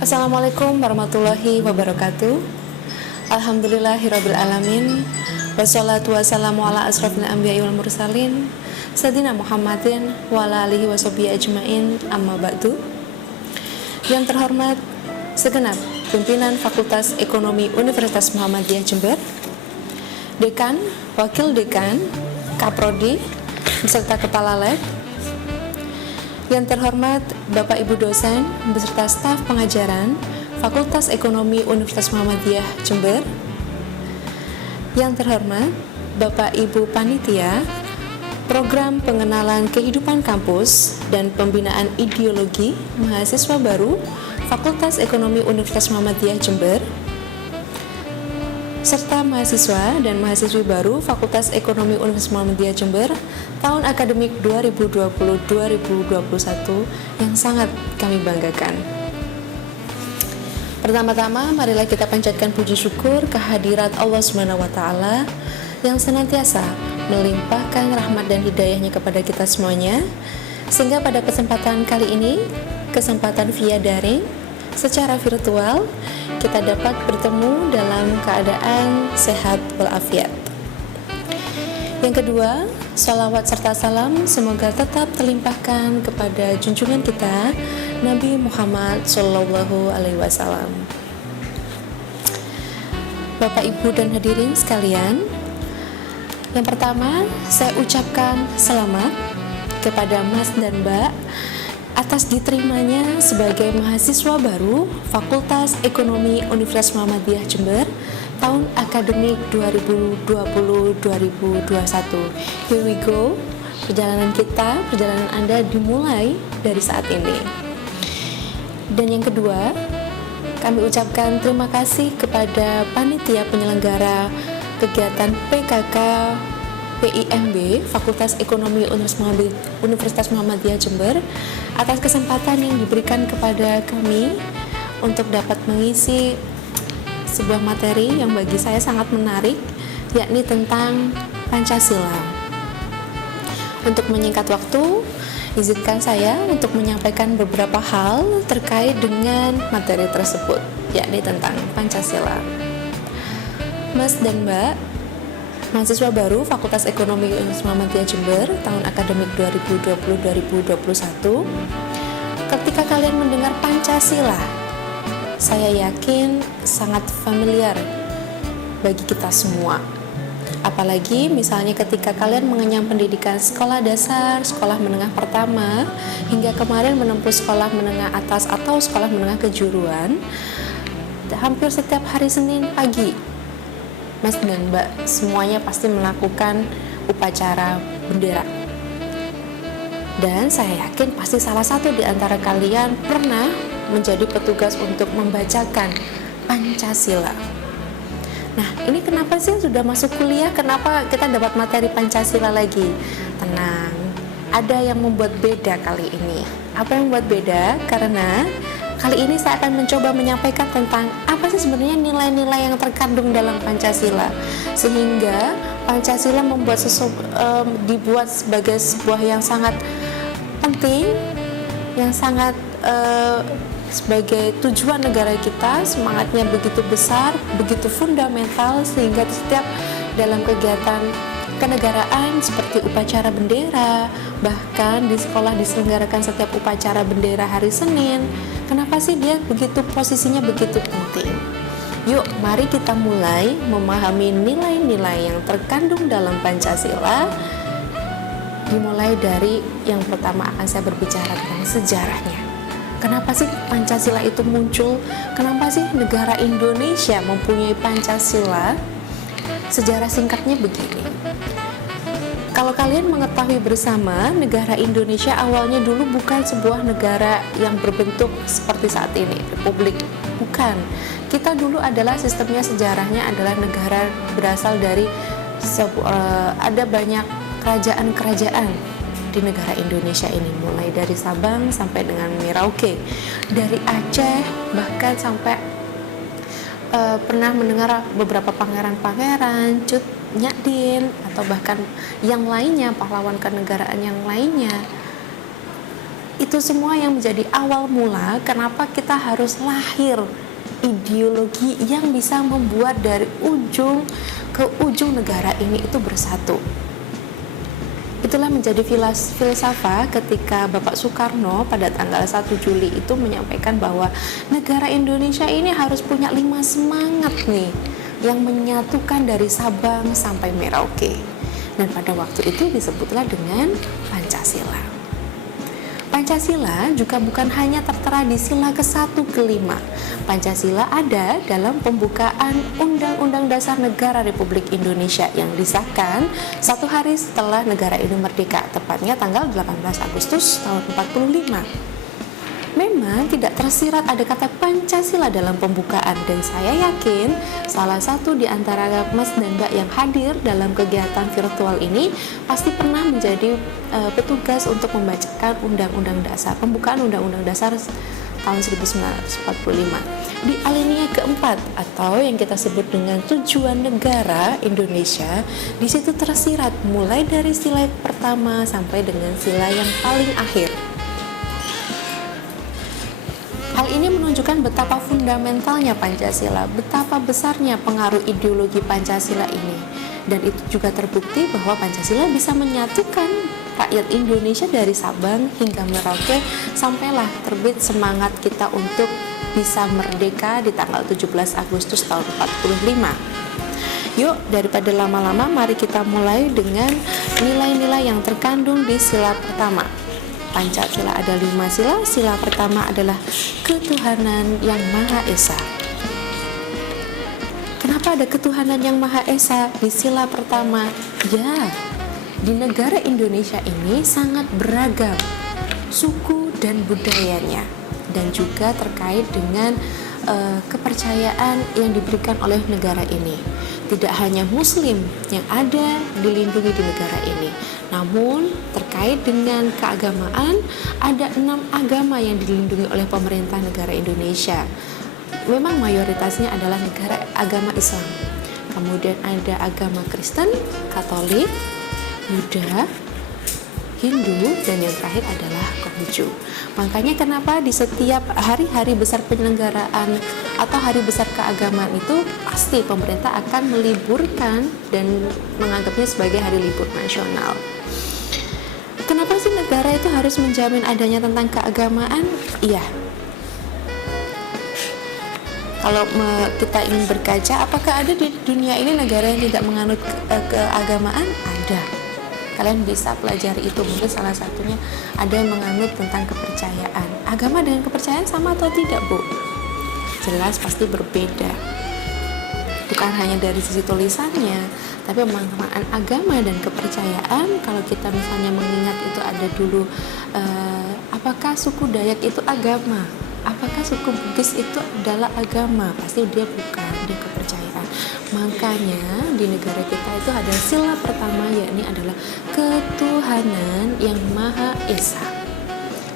Assalamualaikum warahmatullahi wabarakatuh. Alhamdulillahirabbil alamin. Wassalatu wassalamu ala asrofil anbiya'i wal mursalin Sayyidina Muhammadin wa ala alihi washabihi ajmain, amma ba'du. Yang terhormat segenap pimpinan Fakultas Ekonomi Universitas Muhammadiyah Jember, Dekan, Wakil Dekan, Kaprodi, beserta Kepala Lab. Yang terhormat Bapak Ibu dosen beserta staf pengajaran Fakultas Ekonomi Universitas Muhammadiyah Jember. Yang terhormat Bapak Ibu panitia Program Pengenalan Kehidupan Kampus dan Pembinaan Ideologi Mahasiswa Baru Fakultas Ekonomi Universitas Muhammadiyah Jember, serta mahasiswa dan mahasiswi baru Fakultas Ekonomi Universitas Muhammadiyah Jember tahun akademik 2020-2021 yang sangat kami banggakan. Pertama-tama, marilah kita panjatkan puji syukur kehadirat Allah Subhanahu wa Ta'ala yang senantiasa melimpahkan rahmat dan hidayahnya kepada kita semuanya, sehingga pada kesempatan kali ini, kesempatan via daring secara virtual, kita dapat bertemu dalam keadaan sehat walafiat. Yang kedua, sholawat serta salam semoga tetap terlimpahkan kepada junjungan kita Nabi Muhammad Shallallahu Alaihi Wasallam. Bapak, Ibu, dan hadirin sekalian, yang pertama saya ucapkan selamat kepada Mas dan Mbak atas diterimanya sebagai mahasiswa baru Fakultas Ekonomi Universitas Muhammadiyah Jember tahun akademik 2020-2021. Here we go. Perjalanan Anda dimulai dari saat ini. Dan yang kedua, kami ucapkan terima kasih kepada panitia penyelenggara kegiatan PKK PIMB Fakultas Ekonomi Universitas Muhammadiyah Jember atas kesempatan yang diberikan kepada kami untuk dapat mengisi sebuah materi yang bagi saya sangat menarik, yakni tentang Pancasila. Untuk menyingkat waktu, izinkan saya untuk menyampaikan beberapa hal terkait dengan materi tersebut, yakni tentang Pancasila. Mas dan Mbak, mahasiswa baru Fakultas Ekonomi Universitas Muhammadiyah Jember tahun akademik 2020-2021, ketika kalian mendengar Pancasila, saya yakin sangat familiar bagi kita semua. Apalagi misalnya ketika kalian mengenyam pendidikan sekolah dasar, sekolah menengah pertama, hingga kemarin menempuh sekolah menengah atas atau sekolah menengah kejuruan, hampir setiap hari Senin pagi, Mas dan Mbak semuanya pasti melakukan upacara bendera. Dan saya yakin pasti salah satu di antara kalian pernah menjadi petugas untuk membacakan Pancasila. Nah, ini kenapa sih sudah masuk kuliah, kenapa kita dapat materi Pancasila lagi? Tenang, ada yang membuat beda kali ini. Apa yang membuat beda? Karena kali ini saya akan mencoba menyampaikan tentang apa sih sebenarnya nilai-nilai yang terkandung dalam Pancasila, sehingga Pancasila dibuat sebagai sebuah yang sangat penting, yang sangat sebagai tujuan negara kita. Semangatnya begitu besar, begitu fundamental, sehingga setiap dalam kegiatan kenegaraan seperti upacara bendera, bahkan di sekolah diselenggarakan setiap upacara bendera hari Senin. Kenapa sih dia posisinya begitu penting? Yuk, mari kita mulai memahami nilai-nilai yang terkandung dalam Pancasila. Dimulai dari yang pertama akan saya berbicara tentang sejarahnya. Kenapa sih Pancasila itu muncul? Kenapa sih negara Indonesia mempunyai Pancasila? Sejarah singkatnya begini. Kalau kalian mengetahui bersama, negara Indonesia awalnya dulu bukan sebuah negara yang berbentuk seperti saat ini, republik. Bukan. Kita dulu adalah sistemnya, sejarahnya adalah negara berasal dari ada banyak kerajaan-kerajaan di negara Indonesia ini, mulai dari Sabang sampai dengan Merauke, dari Aceh bahkan sampai pernah mendengar beberapa pangeran-pangeran, Cut Nyadin, atau bahkan yang lainnya, pahlawan kenegaraan yang lainnya. itu semua yang menjadi awal mula kenapa kita harus lahir ideologi yang bisa membuat dari ujung ke ujung negara ini itu bersatu. Itulah menjadi filsafah ketika Bapak Soekarno pada tanggal 1 Juli itu menyampaikan bahwa negara Indonesia ini harus punya 5 semangat nih yang menyatukan dari Sabang sampai Merauke. Dan pada waktu itu disebutlah dengan Pancasila. Pancasila juga bukan hanya tertera di sila ke-1 ke-5. Pancasila ada dalam pembukaan Undang-Undang Dasar Negara Republik Indonesia yang disahkan 1 hari setelah negara ini merdeka, tepatnya tanggal 18 Agustus tahun 45. Memang tidak tersirat ada kata Pancasila dalam pembukaan, dan saya yakin salah satu di antara Mas dan Mbak yang hadir dalam kegiatan virtual ini pasti pernah menjadi petugas untuk membacakan Undang-Undang Dasar, pembukaan Undang-Undang Dasar tahun 1945. Di alinea keempat atau yang kita sebut dengan tujuan negara Indonesia, di situ tersirat mulai dari sila pertama sampai dengan sila yang paling akhir. Hal ini menunjukkan betapa fundamentalnya Pancasila, betapa besarnya pengaruh ideologi Pancasila ini. Dan itu juga terbukti bahwa Pancasila bisa menyatukan rakyat Indonesia dari Sabang hingga Merauke, sampailah terbit semangat kita untuk bisa merdeka di tanggal 17 Agustus tahun 45. Yuk, daripada lama-lama, mari kita mulai dengan nilai-nilai yang terkandung di sila pertama. Pancasila ada 5 sila. Sila pertama adalah ketuhanan yang Maha Esa. Kenapa ada ketuhanan yang Maha Esa di sila pertama? Ya, di negara Indonesia ini sangat beragam suku dan budayanya, dan juga terkait dengan kepercayaan yang diberikan oleh negara ini. Tidak hanya Muslim yang ada dilindungi di negara ini, namun terkait dengan keagamaan ada 6 agama yang dilindungi oleh pemerintah negara Indonesia. Memang mayoritasnya adalah negara agama Islam. Kemudian ada agama Kristen, Katolik, Buddha, Hindu, dan yang terakhir adalah Konghucu. Makanya kenapa di setiap hari-hari besar penyelenggaraan atau hari besar keagamaan itu pasti pemerintah akan meliburkan dan menganggapnya sebagai hari libur nasional. Kenapa sih negara itu harus menjamin adanya tentang keagamaan? Iya. Kalau kita ingin berkaca, apakah ada di dunia ini negara yang tidak menganut keagamaan? Ada. Kalian bisa pelajari itu, mungkin salah satunya ada yang menganut tentang kepercayaan. Agama dengan kepercayaan sama atau tidak, Bu? Jelas pasti berbeda. Bukan hanya dari sisi tulisannya, tapi pemaknaan agama dan kepercayaan. Kalau kita misalnya mengingat itu ada dulu, apakah suku Dayak itu agama? Apakah suku Bugis itu adalah agama? Pasti dia bukan, dia kepercayaan. Makanya di negara kita itu ada sila pertama, yakni adalah ketuhanan yang Maha Esa.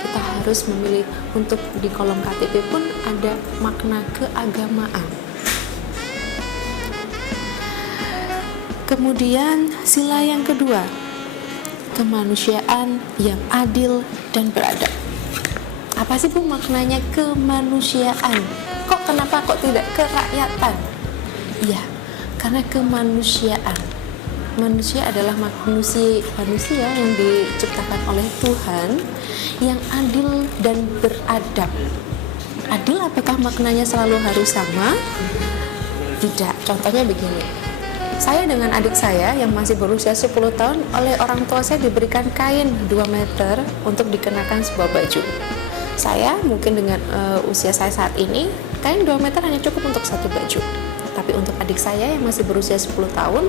Kita harus memilih untuk di kolom KTP pun ada makna keagamaan. Kemudian sila yang kedua, kemanusiaan yang adil dan beradab. Apa sih, Bu, maknanya kemanusiaan? Kenapa tidak kerakyatan? Iya, karena kemanusiaan. Manusia adalah manusia yang diciptakan oleh Tuhan yang adil dan beradab. Adil apakah maknanya selalu harus sama? Tidak. Contohnya begini. Saya dengan adik saya yang masih berusia 10 tahun, oleh orang tua saya diberikan kain 2 meter untuk dikenakan sebuah baju. Saya mungkin dengan usia saya saat ini, kain 2 meter hanya cukup untuk satu baju. Tapi untuk adik saya yang masih berusia 10 tahun,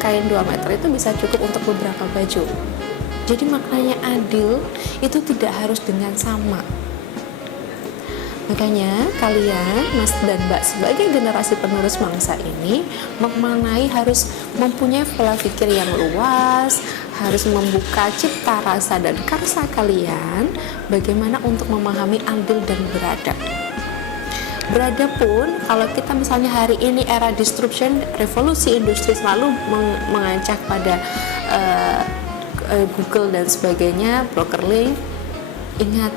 kain 2 meter itu bisa cukup untuk beberapa baju. Jadi maknanya adil itu tidak harus dengan sama. Makanya kalian, Mas dan Mbak, sebagai generasi penerus bangsa ini memaknai harus mempunyai pola pikir yang luas, harus membuka cipta rasa dan karsa kalian bagaimana untuk memahami adil dan beradab. Beradab pun, kalau kita misalnya hari ini era disruption, revolusi industri selalu mengacak pada Google dan sebagainya, broker link, Ingat,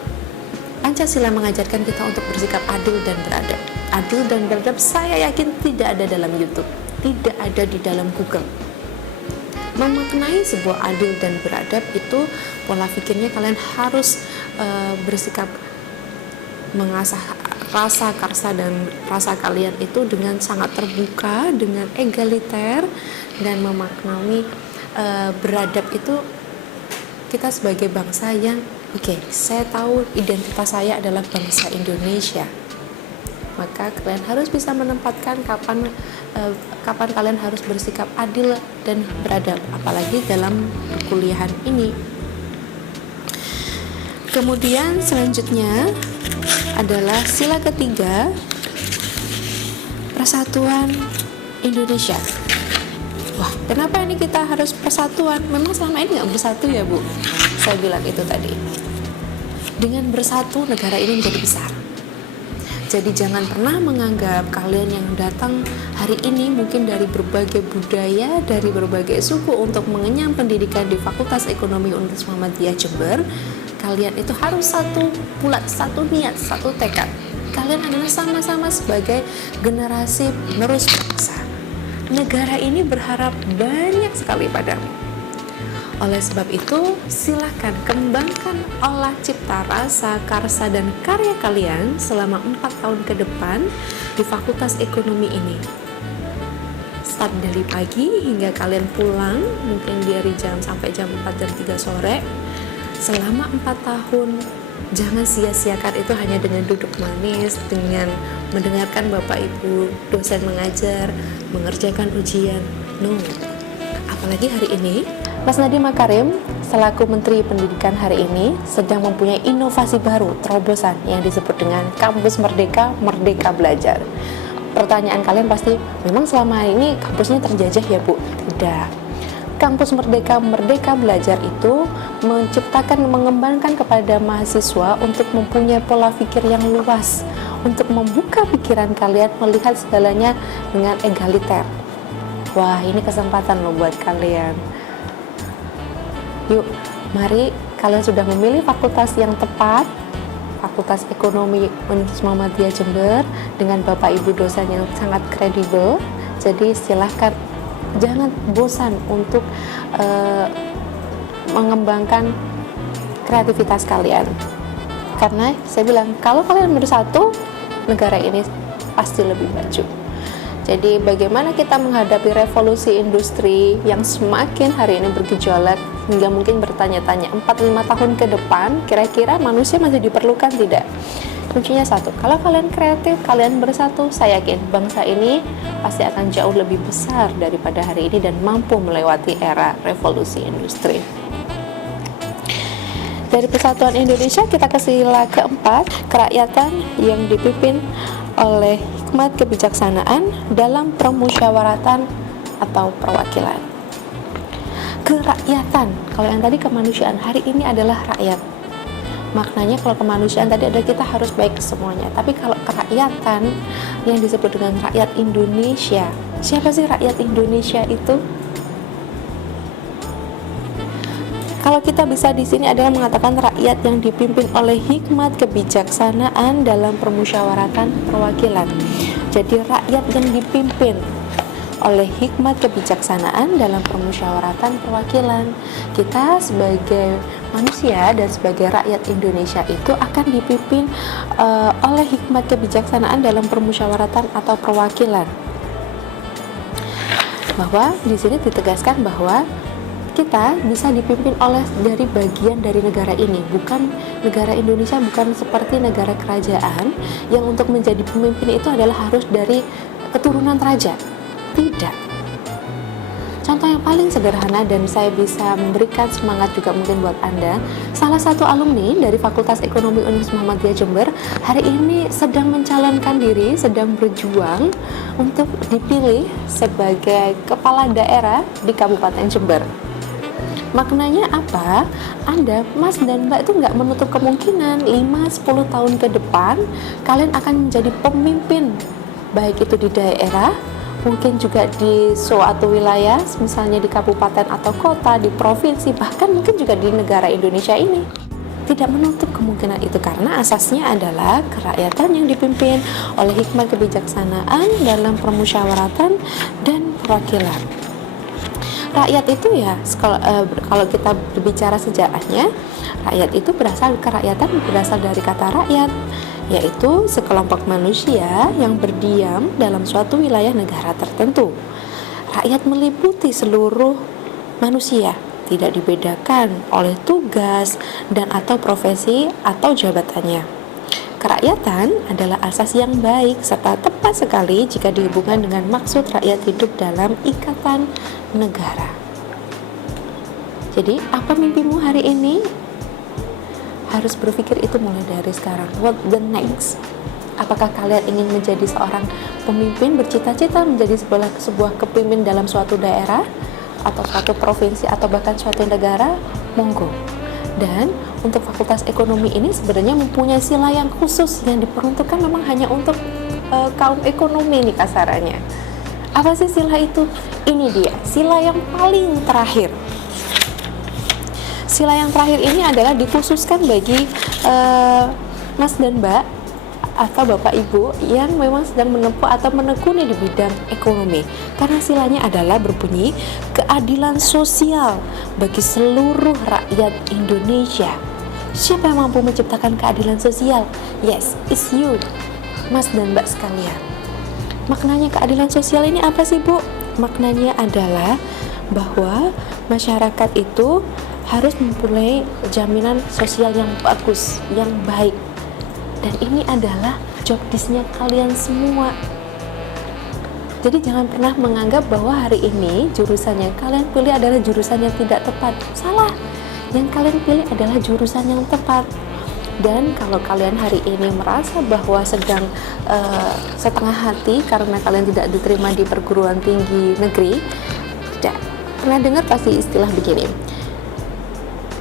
Pancasila mengajarkan kita untuk bersikap adil dan beradab. Adil dan beradab saya yakin tidak ada dalam YouTube, tidak ada di dalam Google. Memaknai sebuah adil dan beradab itu pola pikirnya kalian harus bersikap mengasah rasa karsa dan rasa kalian itu dengan sangat terbuka, dengan egaliter, dan memaknai beradab itu kita sebagai bangsa yang saya tahu identitas saya adalah bangsa Indonesia, maka kalian harus bisa menempatkan kapan kalian harus bersikap adil dan beradab, apalagi dalam perkuliahan ini. Kemudian selanjutnya adalah sila ketiga, persatuan Indonesia. Wah, kenapa ini kita harus persatuan? Memang selama ini nggak bersatu ya, Bu? Saya bilang itu tadi. Dengan bersatu, negara ini menjadi besar. Jadi jangan pernah menganggap kalian yang datang hari ini mungkin dari berbagai budaya, dari berbagai suku untuk mengenyam pendidikan di Fakultas Ekonomi Universitas Muhammadiyah Jember, kalian itu harus satu bulat, satu niat, satu tekad. Kalian adalah sama-sama sebagai generasi penerus bangsa. Negara ini berharap banyak sekali padamu. Oleh sebab itu, silakan kembangkan olah cipta rasa, karsa, dan karya kalian selama 4 tahun ke depan di Fakultas Ekonomi ini. Start dari pagi hingga kalian pulang, mungkin dari sampai jam 4 jam 3 sore. Selama 4 tahun, jangan sia-siakan itu hanya dengan duduk manis, dengan mendengarkan Bapak Ibu dosen mengajar, mengerjakan ujian. No. Apalagi hari ini, Mas Nadiem Makarim selaku Menteri Pendidikan hari ini sedang mempunyai inovasi baru, terobosan yang disebut dengan Kampus Merdeka, Merdeka Belajar. Pertanyaan kalian pasti, memang selama ini kampusnya terjajah ya, Bu? Tidak. Kampus Merdeka, Merdeka Belajar itu menciptakan, mengembangkan kepada mahasiswa untuk mempunyai pola pikir yang luas, untuk membuka pikiran kalian melihat segalanya dengan egaliter. Wah, ini kesempatan loh buat kalian. Yuk, mari kalian sudah memilih fakultas yang tepat, Fakultas Ekonomi Universitas Muhammadiyah Jember dengan Bapak Ibu dosen yang sangat kredibel. Jadi silahkan jangan bosan untuk mengembangkan kreativitas kalian. Karena saya bilang, kalau kalian bersatu, negara ini pasti lebih maju. Jadi bagaimana kita menghadapi revolusi industri yang semakin hari ini bergejolak, hingga mungkin bertanya-tanya 4-5 tahun ke depan kira-kira manusia masih diperlukan tidak? Kuncinya satu, kalau kalian kreatif, kalian bersatu, saya yakin bangsa ini pasti akan jauh lebih besar daripada hari ini dan mampu melewati era revolusi industri. Dari Persatuan Indonesia kita ke sila keempat, kerakyatan yang dipimpin oleh hikmat kebijaksanaan dalam permusyawaratan atau perwakilan. Kerakyatan, kalau yang tadi kemanusiaan, hari ini adalah rakyat. Maknanya kalau kemanusiaan tadi adalah kita harus baik ke semuanya. Tapi kalau kerakyatan yang disebut dengan rakyat Indonesia, siapa sih rakyat Indonesia itu? Kalau kita bisa di sini adalah mengatakan rakyat yang dipimpin oleh hikmat kebijaksanaan dalam permusyawaratan perwakilan. Jadi rakyat yang dipimpin oleh hikmat kebijaksanaan dalam permusyawaratan perwakilan. Kita sebagai manusia dan sebagai rakyat Indonesia itu akan dipimpin oleh hikmat kebijaksanaan dalam permusyawaratan atau perwakilan. Bahwa di sini ditegaskan bahwa kita bisa dipimpin oleh dari bagian dari negara ini, bukan negara Indonesia bukan seperti negara kerajaan yang untuk menjadi pemimpin itu adalah harus dari keturunan raja. Tidak. Contoh yang paling sederhana dan saya bisa memberikan semangat juga mungkin buat Anda, salah satu alumni dari Fakultas Ekonomi Universitas Muhammadiyah Jember hari ini sedang mencalonkan diri, sedang berjuang untuk dipilih sebagai kepala daerah di Kabupaten Jember. Maknanya apa? Anda, Mas dan Mbak itu nggak menutup kemungkinan 5-10 tahun ke depan kalian akan menjadi pemimpin, baik itu di daerah, mungkin juga di suatu wilayah, misalnya di kabupaten atau kota, di provinsi, bahkan mungkin juga di negara Indonesia ini. tidak menutup kemungkinan itu, karena asasnya adalah kerakyatan yang dipimpin oleh hikmat kebijaksanaan dalam permusyawaratan dan perwakilan. Rakyat itu ya, kalau kita berbicara sejarahnya, rakyat itu kerakyatan berasal dari kata rakyat, yaitu sekelompok manusia yang berdiam dalam suatu wilayah negara tertentu. Rakyat meliputi seluruh manusia, tidak dibedakan oleh tugas dan atau profesi atau jabatannya. Kerakyatan adalah asas yang baik serta tepat sekali jika dihubungkan dengan maksud rakyat hidup dalam ikatan negara. Jadi, apa mimpimu hari ini? Harus berpikir itu mulai dari sekarang. What the next? Apakah kalian ingin menjadi seorang pemimpin, bercita-cita menjadi sebuah kepemimpin dalam suatu daerah atau suatu provinsi atau bahkan suatu negara? Monggo. Dan untuk fakultas ekonomi ini sebenarnya mempunyai sila yang khusus yang diperuntukkan memang hanya untuk kaum ekonomi nih kasarannya. Apa sih sila itu? Ini dia, sila yang paling terakhir. Sila yang terakhir ini adalah dikhususkan bagi Mas dan Mbak atau Bapak Ibu yang memang sedang menempuh atau menekuni di bidang ekonomi. Karena silanya adalah berbunyi keadilan sosial bagi seluruh rakyat Indonesia. Siapa yang mampu menciptakan keadilan sosial? Yes, it's you, Mas dan Mbak sekalian. Maknanya keadilan sosial ini apa sih, Bu? Maknanya adalah bahwa masyarakat itu harus mempunyai jaminan sosial yang bagus, yang baik. Dan ini adalah job desk-nya kalian semua. Jadi jangan pernah menganggap bahwa hari ini jurusan yang kalian pilih adalah jurusan yang tidak tepat. Salah. Yang kalian pilih adalah jurusan yang tepat. Dan kalau kalian hari ini merasa bahwa sedang setengah hati karena kalian tidak diterima di perguruan tinggi negeri, tidak pernah dengar pasti istilah begini.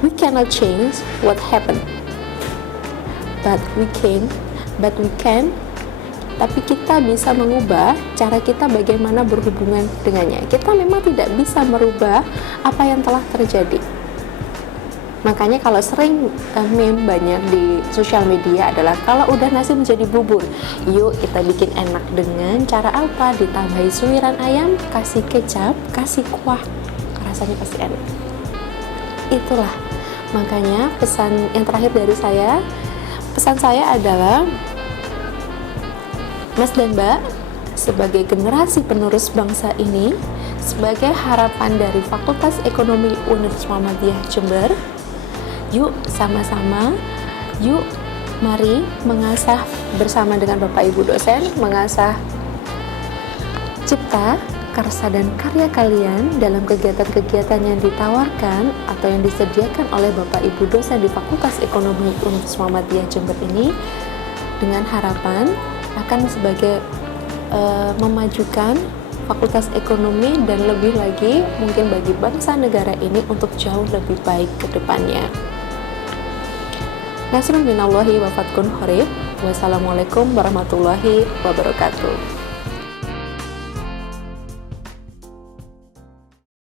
We cannot change what happened. But we can, tapi kita bisa mengubah cara kita bagaimana berhubungan dengannya. Kita memang tidak bisa merubah apa yang telah terjadi. Makanya kalau sering meme banyak di sosial media adalah kalau udah nasi menjadi bubur, yuk kita bikin enak dengan cara apa? Ditambahi suiran ayam, kasih kecap, kasih kuah, rasanya pasti enak. Itulah makanya pesan yang terakhir dari saya. Pesan saya adalah, Mas dan Mbak, sebagai generasi penerus bangsa ini, sebagai harapan dari Fakultas Ekonomi Universitas Muhammadiyah Jember, yuk sama-sama, yuk mari mengasah bersama dengan Bapak Ibu dosen, mengasah cipta, karsa dan karya kalian dalam kegiatan-kegiatan yang ditawarkan atau yang disediakan oleh Bapak Ibu dosen di Fakultas Ekonomi Universitas Muhammadiyah Jember ini, dengan harapan akan sebagai memajukan Fakultas Ekonomi dan lebih lagi mungkin bagi bangsa negara ini untuk jauh lebih baik ke depannya. Nasrun minallahi wa fathun qarib. Wassalamualaikum warahmatullahi wabarakatuh.